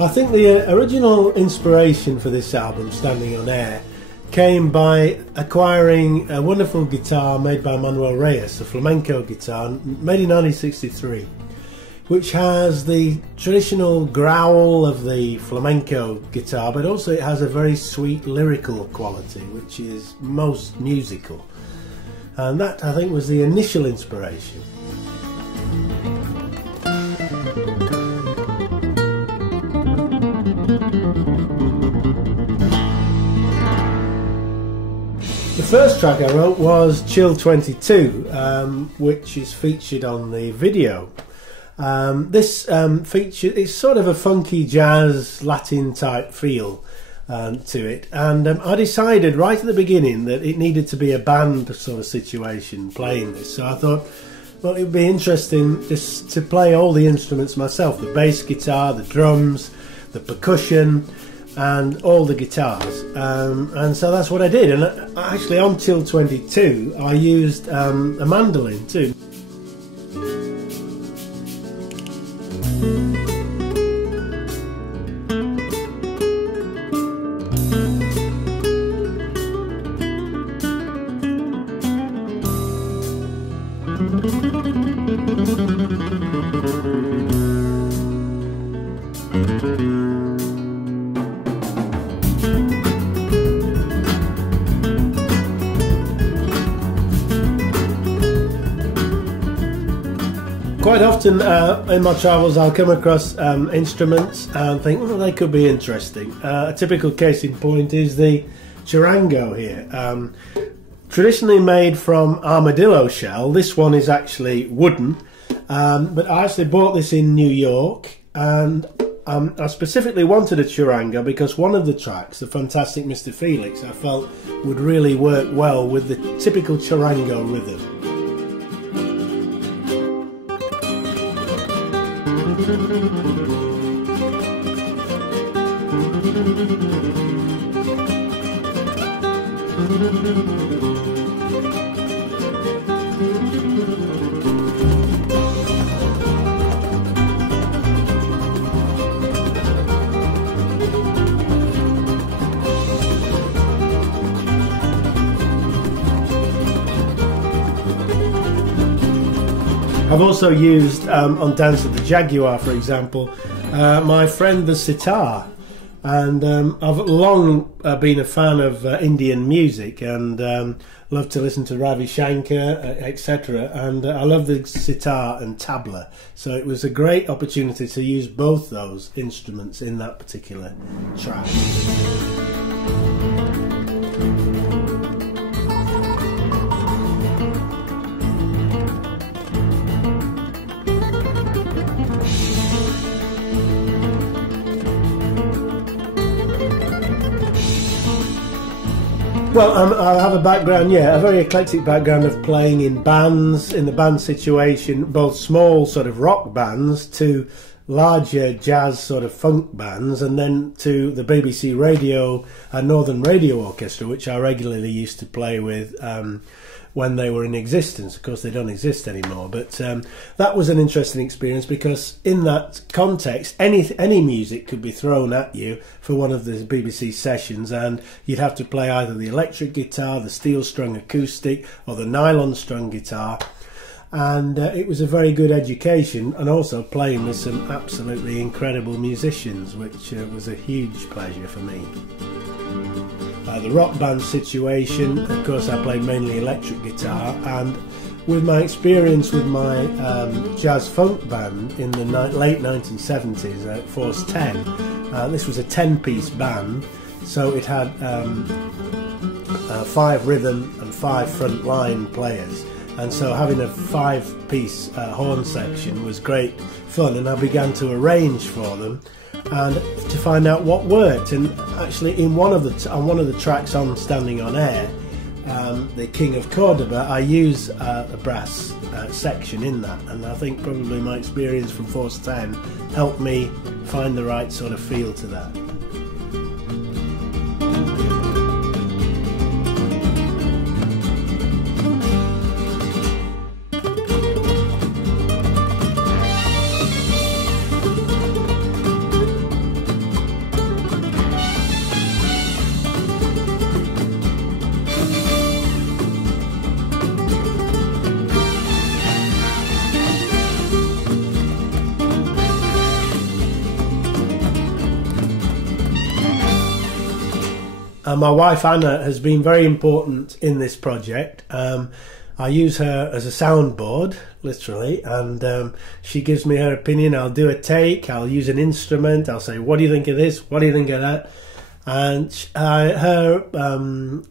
I think the original inspiration for this album, Standing on Air, came by acquiring a wonderful guitar made by Manuel Reyes, a flamenco guitar made in 1963, which has the traditional growl of the flamenco guitar, but also it has a very sweet lyrical quality, which is most musical. And that, I think, was the initial inspiration. The first track I wrote was Chill 22, which is featured on the video. This feature is sort of a funky jazz Latin type feel to it, and I decided right at the beginning that it needed to be a band sort of situation playing this. So I thought, well, it would be interesting just to play all the instruments myself, the bass guitar, the drums, the percussion, and all the guitars, and so that's what I did. And actually on Chill 22 I used a mandolin too. Quite often in my travels I'll come across instruments and think, well, they could be interesting. A typical case in point is the charango here. Traditionally made from armadillo shell. This one is actually wooden, but I actually bought this in New York, and I specifically wanted a charango because one of the tracks, the Fantastic Mr. Felix, I felt would really work well with the typical charango rhythm. I've also used, on Dance of the Jaguar for example, my friend the sitar, and I've long been a fan of Indian music and love to listen to Ravi Shankar, etc., and I love the sitar and tabla, so it was a great opportunity to use both those instruments in that particular track. Well, I have a background, a very eclectic background of playing in bands, in the band situation, both small sort of rock bands to larger jazz sort of funk bands, and then to the BBC Radio and Northern Radio Orchestra, which I regularly used to play with when they were in existence. Of course, they don't exist anymore, but that was an interesting experience because in that context, any music could be thrown at you for one of the BBC sessions, and you'd have to play either the electric guitar, the steel-strung acoustic, or the nylon-strung guitar. And it was a very good education, and also playing with some absolutely incredible musicians, which was a huge pleasure for me. The rock band situation, of course, I played mainly electric guitar, and with my experience with my jazz funk band in the late 1970s at Force 10, this was a 10-piece band, so it had 5 rhythm and 5 front line players, and so having a 5-piece horn section was great fun, and I began to arrange for them and to find out what worked. And actually on one of the tracks on Standing on Air, the King of Cordoba, I use a brass section in that, and I think probably my experience from Force 10 helped me find the right sort of feel to that. My wife Anna has been very important in this project. I use her as a soundboard, literally, and she gives me her opinion. I'll do a take, I'll use an instrument, I'll say, what do you think of this, what do you think of that? And her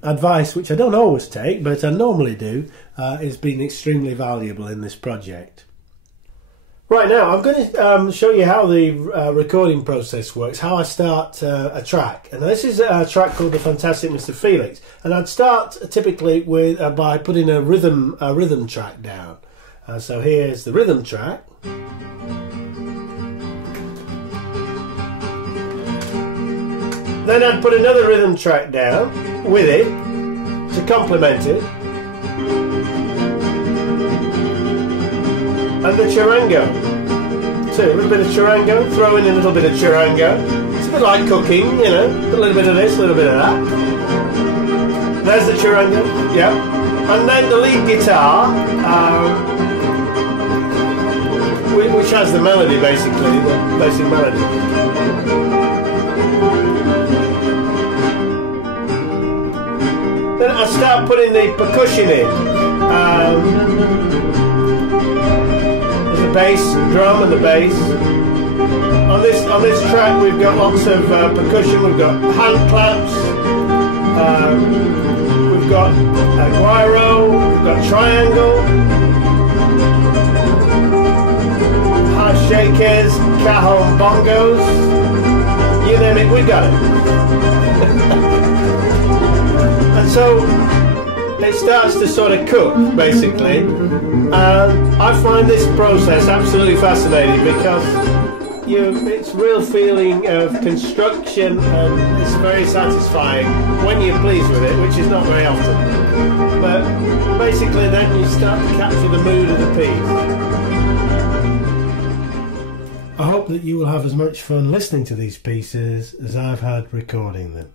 advice, which I don't always take, but I normally do, has been extremely valuable in this project. Right, now I'm going to show you how the recording process works, how I start a track. And this is a track called The Fantastic Mr. Felix. And I'd start typically with by putting a rhythm track down. So here's the rhythm track. Then I'd put another rhythm track down with it to complement it. And the charango. So a little bit of charango, throw in a little bit of charango. It's a bit like cooking, you know, a little bit of this, a little bit of that. There's the charango, yeah. And then the lead guitar, which has the melody basically, the basic melody. Then I start putting the percussion in. The bass, drum and the bass. On this track we've got lots of percussion, we've got hand claps, we've got guiro, we've got triangle, half shakers, cajon bongos, you name it, we got it. And so it starts to sort of cook, basically. I find this process absolutely fascinating because it's real feeling of construction, and it's very satisfying when you're pleased with it, which is not very often. But basically then you start to capture the mood of the piece. I hope that you will have as much fun listening to these pieces as I've had recording them.